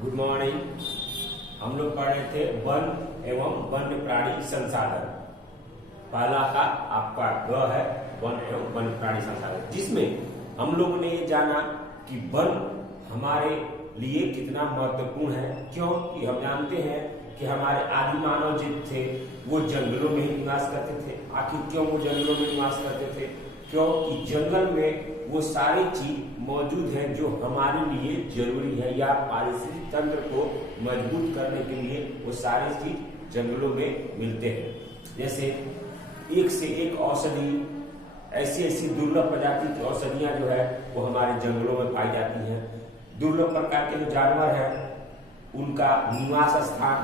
Good morning. हम लोग पढ़ रहे थे वन एवं वन्य प्राणी संसाधन। पहला का आपका ग है वन एवं वन्य प्राणी संसाधन, जिसमें हम लोग ने ये जाना कि वन हमारे लिए कितना महत्वपूर्ण है। क्योंकि हम जानते हैं कि हमारे आदि मानव जो थे वो जंगलों में ही निवास करते थे। आखिर क्यों वो जंगलों में निवास करते थे? क्योंकि जंगल में वो सारी चीज मौजूद है जो हमारे लिए जरूरी है, या पारिस्थितिक तंत्र को मजबूत करने के लिए वो सारी चीज जंगलों में मिलते हैं। जैसे एक से एक औषधि, ऐसी ऐसी दुर्लभ प्रजाति की औषधियां जो है वो हमारे जंगलों में पाई जाती हैं। दुर्लभ प्रकार के जो जानवर हैं उनका निवास स्थान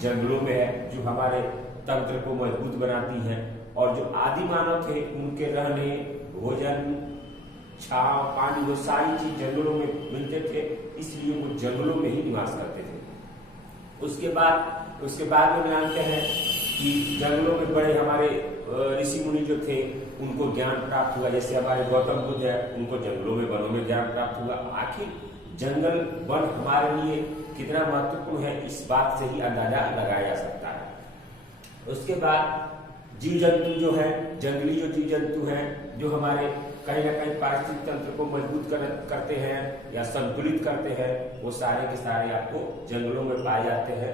जंगलों में है, जो हमारे तंत्र को मजबूत बनाती हैं। और जो आदि मानव थे उनके रहने, भोजन, छांव, पानी, वो सारी चीज जंगलों में मिलते थे, इसलिए वो जंगलों में ही निवास करते थे। उसके बाद में जानते हैं कि जंगलों में बड़े हमारे ऋषि मुनि जो थे उनको ज्ञान प्राप्त हुआ। जैसे हमारे गौतम बुद्ध है, उनको जंगलों में, वनों में ज्ञान प्राप्त हुआ। आखिर जंगल वन हमारे लिए कितना महत्वपूर्ण है, इस बात से ही अंदाजा लगाया जा सकता है। उसके बाद जीव जंतु जो है, जंगली जो जीव जंतु हैं, जो हमारे कहीं ना कहीं पारिस्थितिक तंत्र को मजबूत करते हैं या संतुलित करते हैं, वो सारे के सारे आपको जंगलों में पाए जाते हैं।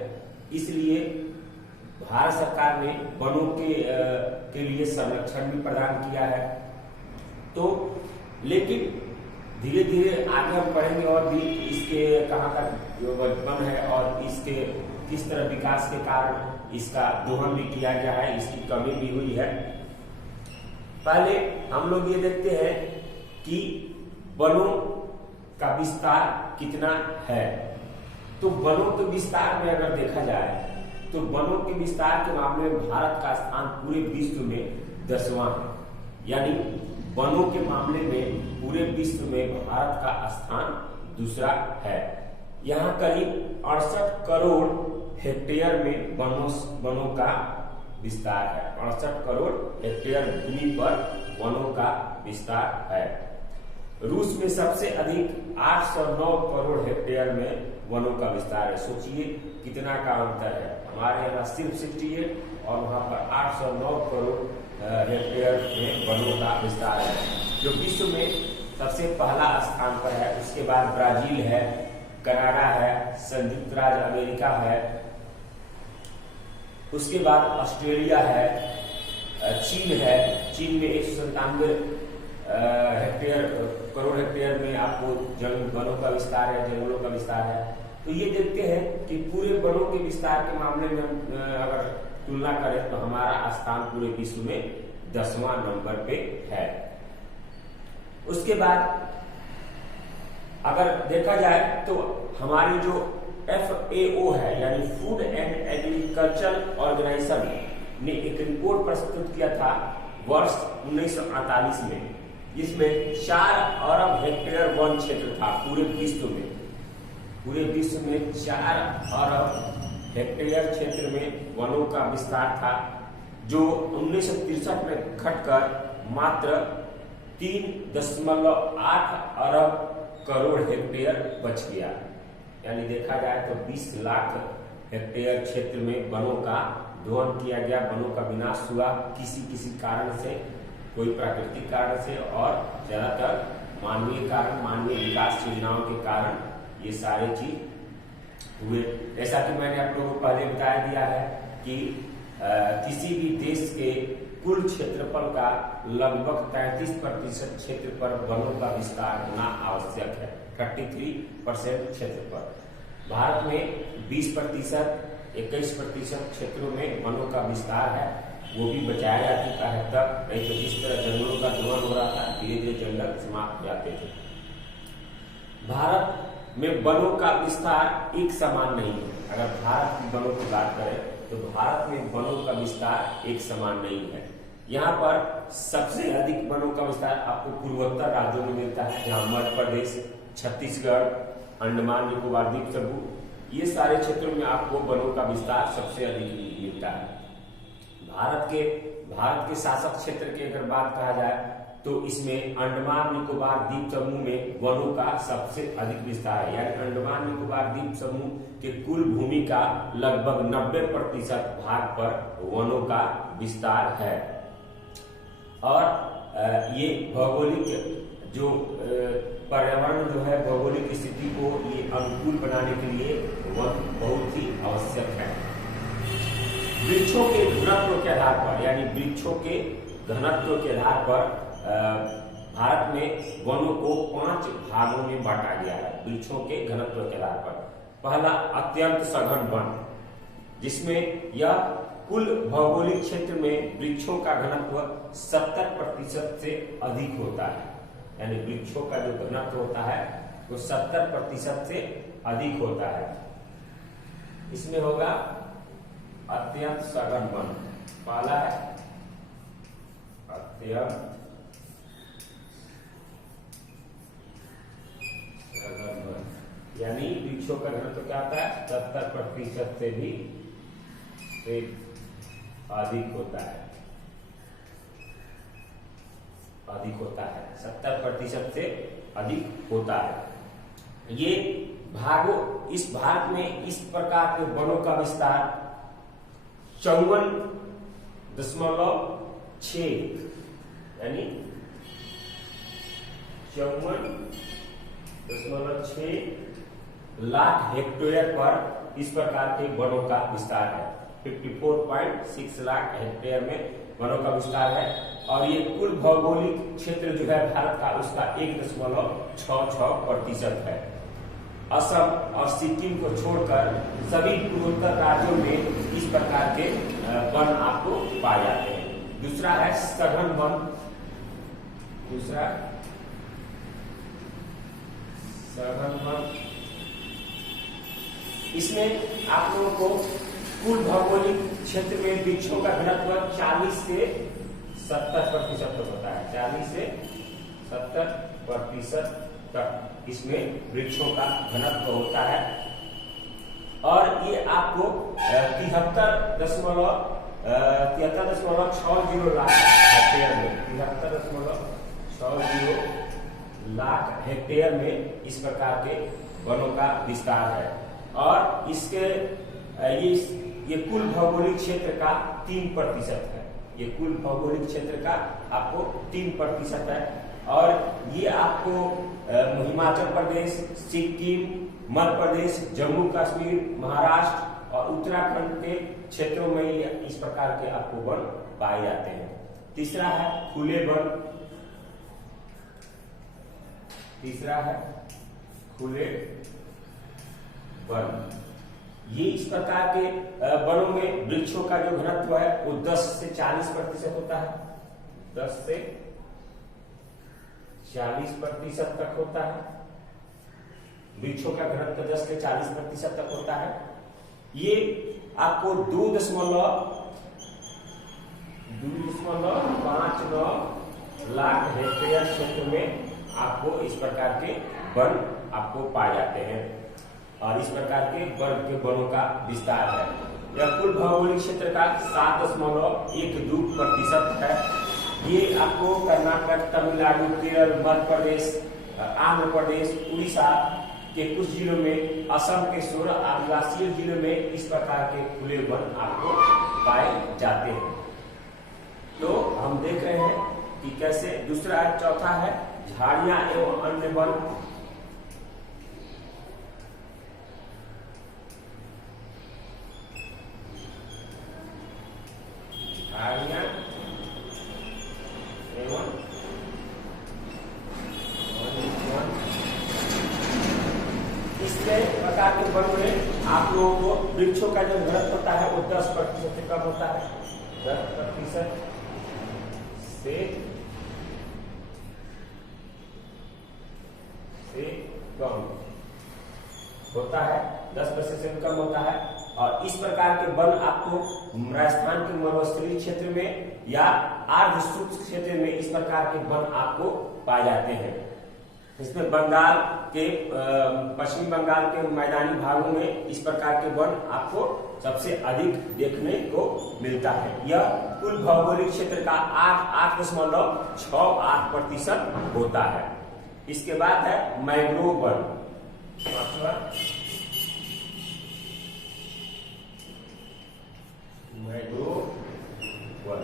इसलिए भारत सरकार ने वनों के लिए संरक्षण भी प्रदान किया है। तो लेकिन धीरे धीरे आगे हम पढ़ेंगे और भी इसके कहाँ तक जो वन है और इसके किस तरह विकास के कारण इसका दोहन भी किया गया है, इसकी कमी भी हुई है। पहले हम लोग ये देखते हैं कि वनों का विस्तार कितना है। तो वनों के विस्तार में अगर देखा जाए तो वनों के विस्तार के मामले में भारत का स्थान पूरे विश्व में 10वां है। यानी वनों के मामले में पूरे विश्व में भारत का स्थान दूसरा है। यहाँ करीब 68 करोड़ हेक्टेयर में वनों का विस्तार है। 68 करोड़ हेक्टेयर भूमि पर वनों का विस्तार है। रूस में सबसे अधिक 809 करोड़ हेक्टेयर में वनों का विस्तार है। सोचिए कितना का अंतर है। हमारे यहाँ सिर्फ 68 और वहां पर 809 करोड़ हेक्टेयर में वनों का विस्तार है, जो विश्व में सबसे पहला स्थान पर है। उसके बाद ब्राजील है, कनाडा है, संयुक्त राज्य अमेरिका है, उसके बाद ऑस्ट्रेलिया है, चीन है। चीन में 197 करोड़ हेक्टेयर में आपको वनों का विस्तार है, जंगलों का विस्तार है। तो ये देखते हैं कि पूरे वनों के विस्तार के मामले में हम अगर तुलना करें तो हमारा स्थान पूरे विश्व में 10वां नंबर पे है। उसके बाद अगर देखा जाए तो हमारी जो FAO है, यानी फूड एंड एग्रीकल्चर ऑर्गेनाइजेशन ने एक रिपोर्ट प्रस्तुत किया था वर्ष 1948 में, जिसमें 4 अरब हेक्टेयर वन क्षेत्र था पूरे विश्व में। पूरे विश्व में 4 अरब हेक्टेयर क्षेत्र में वनों का विस्तार था, जो 1963 में घटकर मात्र 3.8 अरब करोड़ हेक्टेयर बच गया। यानी देखा जाए तो 20 लाख हेक्टेयर क्षेत्र में वनों का दोहन किया गया, वनों का विनाश हुआ किसी कारण से, कोई प्राकृतिक कारण से और ज्यादातर मानवीय कारण, मानवीय विकास योजनाओं के कारण ये सारे चीज हुए। जैसा कि मैंने आप लोगों को पहले बता दिया है कि किसी भी देश के कुल क्षेत्रफल का लगभग 33% क्षेत्र पर वनों का विस्तार होना आवश्यक है। 33% क्षेत्र पर। भारत में 20%, 21% क्षेत्रों में वनों का विस्तार है, वो भी बचाया जा चुका है तब। नहीं तो जिस तरह जंगलों का दोहन हो रहा था, धीरे धीरे जंगल समाप्त हो जाते थे। भारत में वनों का विस्तार एक समान नहीं है। अगर भारत की वनों की बात करें तो भारत में वनों का विस्तार एक समान नहीं है। यहाँ पर सबसे अधिक वनों का विस्तार आपको पूर्वोत्तर राज्यों में मिलता है, जहाँ मध्य प्रदेश, छत्तीसगढ़, अंडमान निकोबार द्वीप समूह, ये सारे क्षेत्रों में आपको वनों का विस्तार सबसे अधिक मिलता है। भारत के शासक क्षेत्र की अगर बात कहा जाए तो इसमें अंडमान निकोबार द्वीप समूह में वनों का सबसे अधिक विस्तार है। यानी अंडमान निकोबार द्वीप समूह के कुल भूमि का लगभग 90% भाग पर वनों का विस्तार है। और ये भौगोलिक जो पर्यावरण जो है, भौगोलिक स्थिति को ये अनुकूल बनाने के लिए वन बहुत ही आवश्यक है। वृक्षों के घनत्व के आधार पर, यानी वृक्षों के घनत्व के आधार पर भारत में वनों को 5 भागों में बांटा गया है। वृक्षों के घनत्व के आधार पर पहला अत्यंत सघन वन, जिसमें यह कुल भौगोलिक क्षेत्र में वृक्षों का घनत्व 70% से अधिक होता है। यानी वृक्षों का जो घनत्व होता है वो 70% से अधिक होता है। इसमें होगा अत्यंत सघन वन। पहला है अत्यंत सघन वन, यानी वृक्षों का घनत्व क्या होता है, 70% से भी अधिक होता है। 70% से अधिक होता है। ये भागों, इस भाग में इस प्रकार के वनों का विस्तार 54.6 यानी 54.6 लाख हेक्टेयर पर इस प्रकार के वनों का विस्तार है। 54.6 लाख हेक्टेयर में वनों का विस्तार है। और ये कुल भौगोलिक क्षेत्र जो है भारत का, उसका 1.66% है। असम और सिक्किम को छोड़कर सभी पूर्वोत्तर राज्यों में इस प्रकार के वन आपको पाए जाते हैं। दूसरा है सघन वन। दूसरा सघन वन, इसमें आप लोगों को कुल भौगोलिक क्षेत्र में वृक्षों का घनत्व 40 से 70% तक होता है। 40 से 70% तक इसमें वृक्षों का घनत्व होता है। और ये आपको 73.6 लाख हेक्टेयर में 73.60 लाख हेक्टेयर में इस प्रकार के वनों का विस्तार है। और इसके ये कुल भौगोलिक क्षेत्र का 3% है। ये कुल भौगोलिक क्षेत्र का आपको 3% है। और ये आपको हिमाचल प्रदेश, सिक्किम, मध्य प्रदेश, जम्मू कश्मीर, महाराष्ट्र और उत्तराखंड के क्षेत्रों में इस प्रकार के आपको वन पाए जाते हैं। तीसरा है खुले वन। तीसरा है खुले वन। ये इस प्रकार के वनों में वृक्षों का जो घनत्व है वो 10 से 40% होता है। 10 से 40% तक होता है। वृक्षों का घनत्व 10 से 40% तक होता है। ये आपको 2.59 लाख हेक्टेयर क्षेत्र में आपको इस प्रकार के वन आपको पाए जाते हैं। और इस प्रकार के वर्ग के वनों का विस्तार है। यह कुल भौगोलिक क्षेत्र का 7.12% है। ये आपको कर्नाटक, तमिलनाडु, केरल, मध्य प्रदेश, आंध्र प्रदेश, उड़ीसा के कुछ जिलों में, असम के 16 आदिवासी जिलों में इस प्रकार के खुले वन आपको पाए जाते हैं। तो हम देख रहे हैं कि कैसे। दूसरा चौथा है झाड़ियां एवं अन्य वन। झाड़ियां एवं इसके प्रकार के वन में आप लोगों को वृक्षों का जो घनत्व होता है वो 10% से कम होता है। 10% से कम होता है। 10% से कम होता है। और इस प्रकार के वन आपको राजस्थान के मरुस्थलीय क्षेत्र में या आर्द्र शुष्क क्षेत्र में इस प्रकार के वन आपको पाए जाते हैं। इसमें बंगाल के पश्चिमी बंगाल के मैदानी भागों में इस प्रकार के वन आपको सबसे अधिक देखने को मिलता है। यह कुल भौगोलिक क्षेत्र का 8.68% होता है। इसके बाद है मैंग्रोव वन। मैंग्रोव वन,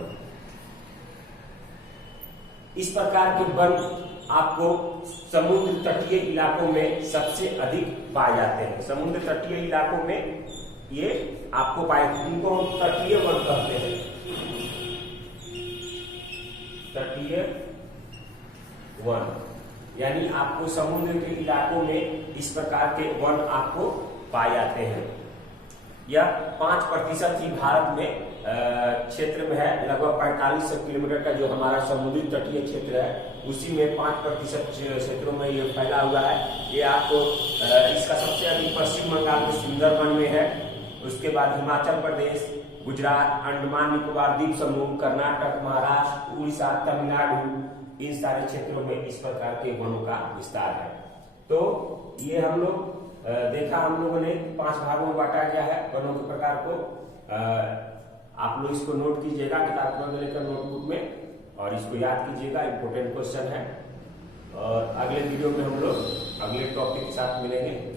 इस प्रकार के वन आपको समुद्र तटीय इलाकों में सबसे अधिक पाए जाते हैं। समुद्र तटीय इलाकों में ये आपको पाए, इनको हम तटीय वन कहते हैं। तटीय वन यानी आपको समुद्र के इलाकों में इस प्रकार के वन आपको पाए जाते हैं। यह 5% ही भारत में क्षेत्र में है। लगभग 4500 किलोमीटर का जो हमारा समुद्री तटीय क्षेत्र है उसी में 5% क्षेत्रों में ये फैला हुआ है। ये आपको इसका सबसे अधिक पश्चिम बंगाल के सुंदरबन में है। उसके बाद हिमाचल प्रदेश, गुजरात, अंडमान निकोबार द्वीप समूह, कर्नाटक, महाराष्ट्र, उड़ीसा, तमिलनाडु, इन सारे क्षेत्रों में इस प्रकार के वनों का विस्तार है। तो ये हम लोग देखा, हम लोगों ने 5 भागों में बांटा गया है वनों के प्रकार को। आप लोग इसको नोट कीजिएगा किताब को लेकर नोटबुक में और इसको याद कीजिएगा, इंपोर्टेंट क्वेश्चन है। और अगले वीडियो में हम लोग अगले टॉपिक के साथ मिलेंगे।